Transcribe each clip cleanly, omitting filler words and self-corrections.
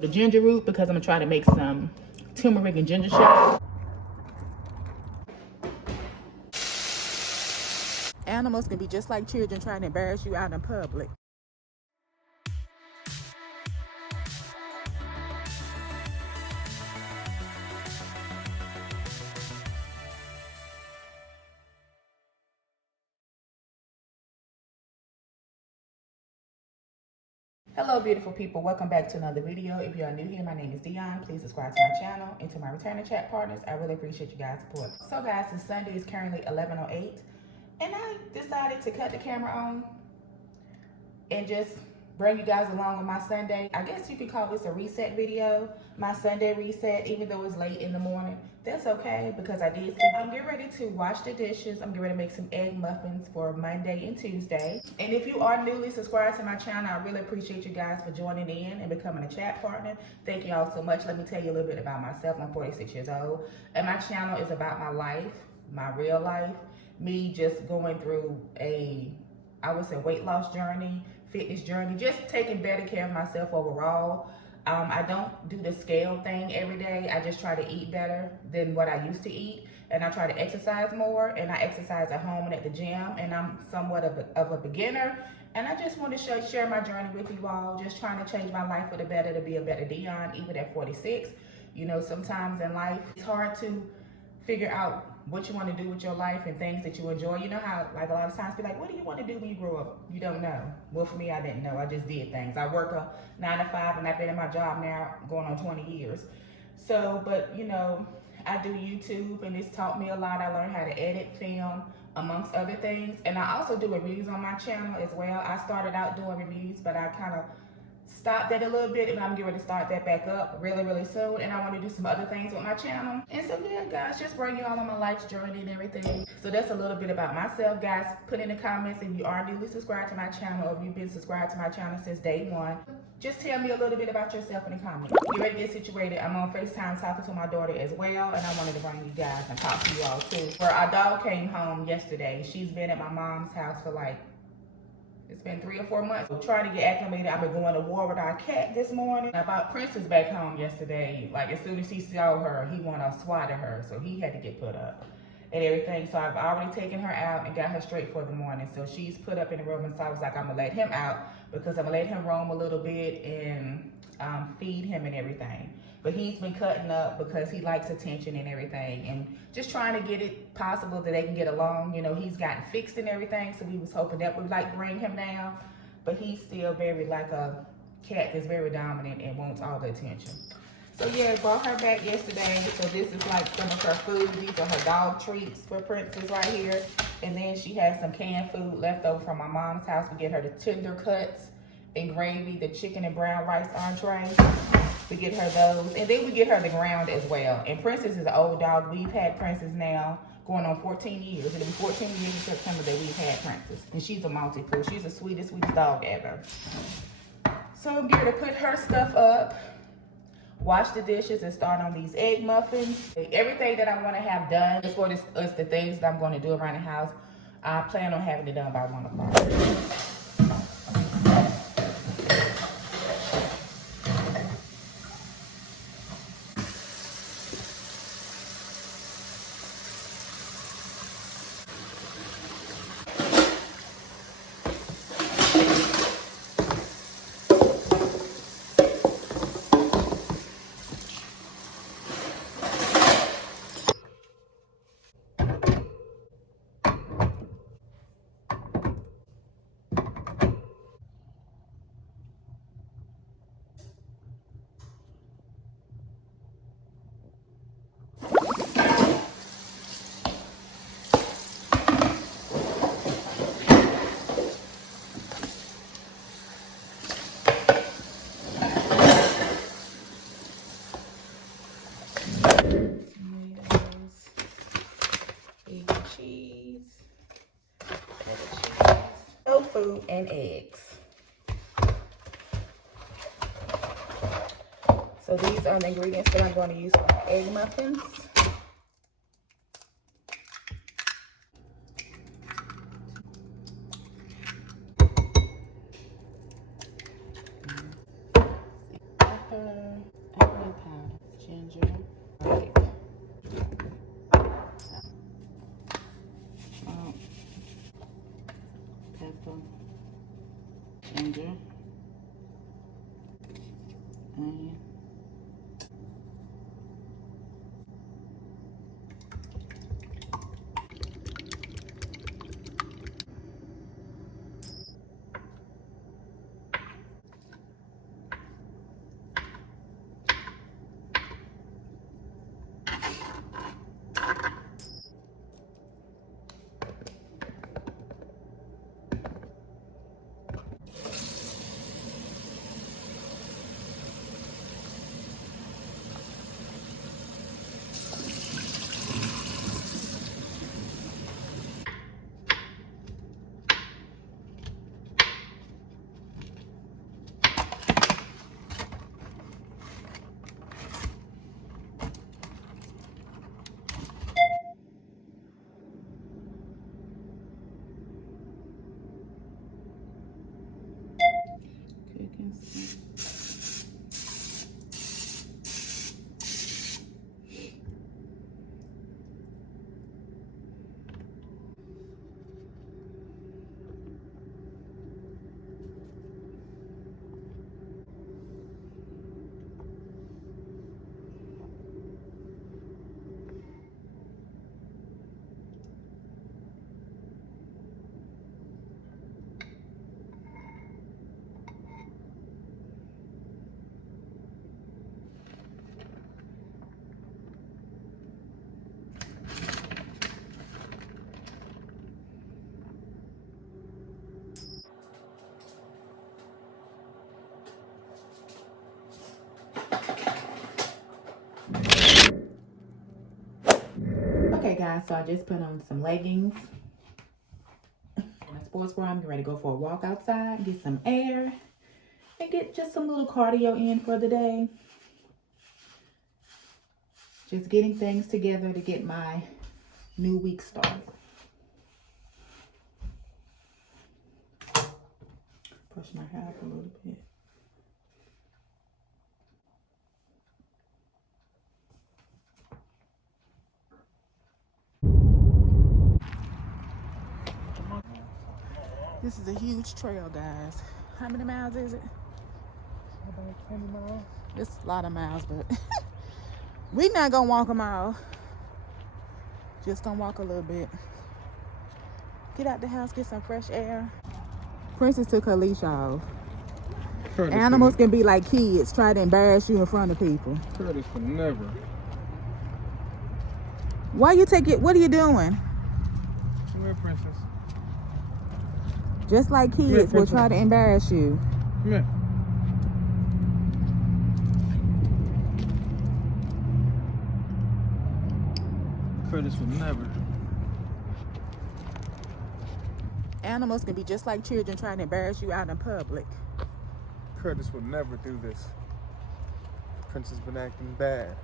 The ginger root because I'm gonna try to make some turmeric and ginger shots. Animals can be just like children trying to embarrass you out in public. Hello beautiful people, welcome back to another video. If you are new here, my name is Dionne. Please subscribe to my channel and to my returning chat partners. I really appreciate you guys' support. So guys, it's Sunday, is currently 11:08 and I decided to cut the camera on and just bring you guys along on my Sunday. I guess you could call this a reset video, my Sunday reset, even though it's late in the morning. That's okay because I did sleep. I'm getting ready to wash the dishes. I'm getting ready to make some egg muffins for Monday and Tuesday. And if you are newly subscribed to my channel, I really appreciate you guys for joining in and becoming a chat partner. Thank you all so much. Let me tell you a little bit about myself. I'm 46 years old and my channel is about my life, my real life, me just going through I would say weight loss journey, fitness journey, just taking better care of myself overall. I don't do the scale thing every day. I just try to eat better than what I used to eat. And I try to exercise more, and I exercise at home and at the gym, and I'm somewhat of a beginner. And I just want to share my journey with you all, just trying to change my life for the better, to be a better Dionne, even at 46. You know, sometimes in life, it's hard to figure out what you want to do with your life and things that you enjoy. You know how, like, a lot of times be like, what do you want to do when you grow up? You don't know. Well, for me, I didn't know. I just did things. I work a 9 to 5 and I've been in my job now going on 20 years. So, but you know, I do YouTube and it's taught me a lot. I learned how to edit, film, amongst other things. And I also do reviews on my channel as well. I started out doing reviews, but I kind of stopped that a little bit, and I'm getting ready to start that back up really soon. And I want to do some other things with my channel. And so yeah guys, just bring you all on my life's journey and everything. So that's a little bit about myself. Guys, put in the comments if you are newly subscribed to my channel, or if you've been subscribed to my channel since day one. Just tell me a little bit about yourself in the comments. Get ready to get situated. I'm on FaceTime talking to my daughter as well, and I wanted to bring you guys and talk to you all too. Where our dog came home yesterday. She's been at my mom's house for like, it's been 3 or 4 months. We're trying to get acclimated. I've been going to war with our cat this morning. I brought Princess back home yesterday. Like, as soon as he saw her, he wanted to swat at her. So he had to get put up and everything. So I've already taken her out and got her straight for the morning. So she's put up in the room, and so I was like, I'm gonna let him out because I'm gonna let him roam a little bit and feed him and everything. But he's been cutting up because he likes attention and everything, and just trying to get it possible that they can get along. You know, he's gotten fixed and everything, so we was hoping that would like bring him down. But he's still very like a cat that's very dominant and wants all the attention. So yeah, brought her back yesterday. So this is like some of her food. These are her dog treats for Princess right here. And then she has some canned food left over from my mom's house. We get her the tender cuts and gravy, the chicken and brown rice entree. We get her those. And then we get her the ground as well. And Princess is an old dog. We've had Princess now going on 14 years. It'll be 14 years in September that we've had Princess. And she's a Maltipoo. She's the sweetest dog ever. So I'm going to put her stuff up, wash the dishes, and start on these egg muffins. Everything that I want to have done as far as the things that I'm going to do around the house, I plan on having it done by 1 o'clock. Food and eggs. So these are the ingredients that I'm going to use for my egg muffins. Pepper. onion. Okay guys, so I just put on some leggings and a sports bra. I'm ready to go for a walk outside, get some air, and get just some little cardio in for the day. Just getting things together to get my new week started. Push my hair up a little bit. This is a huge trail, guys. How many miles is it? About 20 miles. It's a lot of miles, but we not gonna walk a mile. Just gonna walk a little bit. Get out the house, get some fresh air. Princess took her leash off. Curtis Animals can be like kids, try to embarrass you in front of people. Curtis would never. Why you take it? What are you doing? Come here, Princess. Just like kids will try to embarrass you. Come here. Curtis would never. Animals can be just like children trying to embarrass you out in public. Curtis would never do this. Princess been acting bad.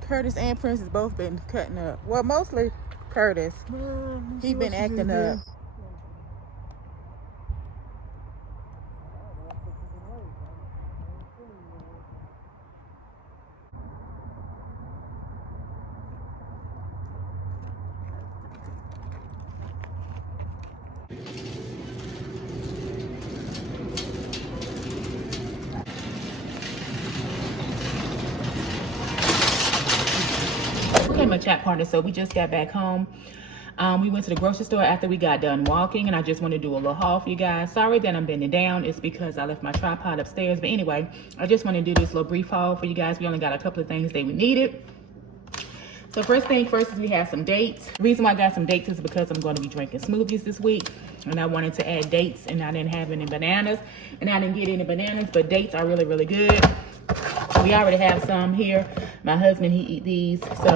Curtis and Princess both been cutting up. Well, mostly Curtis. He been acting up. Okay, my chat partner, so we just got back home. We went to the grocery store after we got done walking, and I just want to do a little haul for you guys. Sorry that I'm bending down. It's because I left my tripod upstairs. But anyway, I just want to do this little brief haul for you guys. We only got a couple of things that we needed. So first thing first is we have some dates. The reason why I got some dates is because I'm going to be drinking smoothies this week, and I wanted to add dates, and I didn't have any bananas, and I didn't get any bananas, but dates are really, really good. We already have some here. My husband, he eat these, so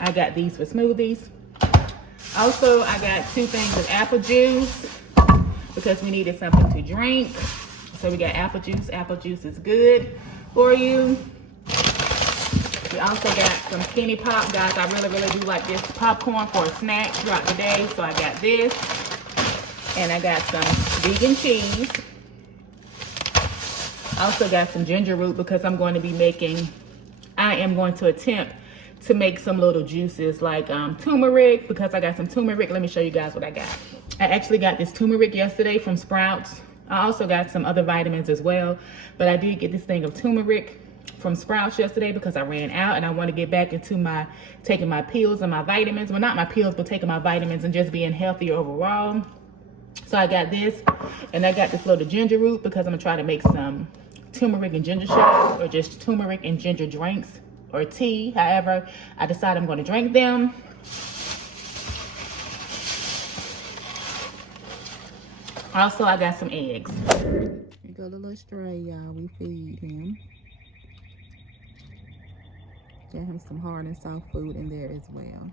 I got these for smoothies. Also, I got 2 things of apple juice because we needed something to drink. So we got apple juice. Apple juice is good for you. We also got some Skinny Pop. Guys, I really, really do like this popcorn for a snack throughout the day. So I got this. And I got some vegan cheese. I also got some ginger root because I am going to attempt to make some little juices like turmeric, because I got some turmeric. Let me show you guys what I got. I actually got this turmeric yesterday from Sprouts. I also got some other vitamins as well, but I did get this thing of turmeric from Sprouts yesterday because I ran out and I want to get back into my taking my pills and my vitamins. Well, not my pills, but taking my vitamins and just being healthier overall. So I got this, and I got this little ginger root because I'm gonna try to make some turmeric and ginger shots, or just turmeric and ginger drinks or tea. However, I decide I'm gonna drink them. Also, I got some eggs. Here go the little stray, y'all. We feed him. Got him some hard and soft food in there as well.